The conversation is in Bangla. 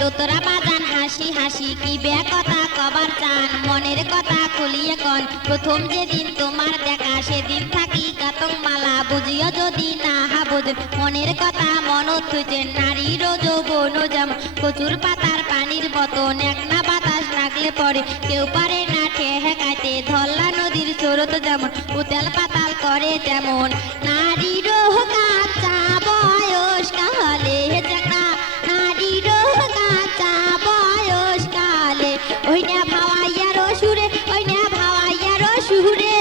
তোতরা বাজান হাসি হাসি কি বে কথা কবার চান মনের কথা খুলিয়ে কন প্রথম যেদিন তোমার দেখা সেদিন থাকি কাতং মালা বুঝিও যদি না বুঝ মনের কথা মনত হইতে নারীর যৌবন যেমন কচুর পাতার পানির মতন এক না বাতাস লাগলে পরে কেউ পারে না ঠেকাইতে ধল্লা নদীর স্রোত যেমন উতাল পাতাল করে তেমন নারীর কাঁচা বয়স কালে জানা নারীর কাঁচা বয়স কালে ওই না ভাওয়াইয়ার সুরে ওই না ভাওয়াইয়ার সুরে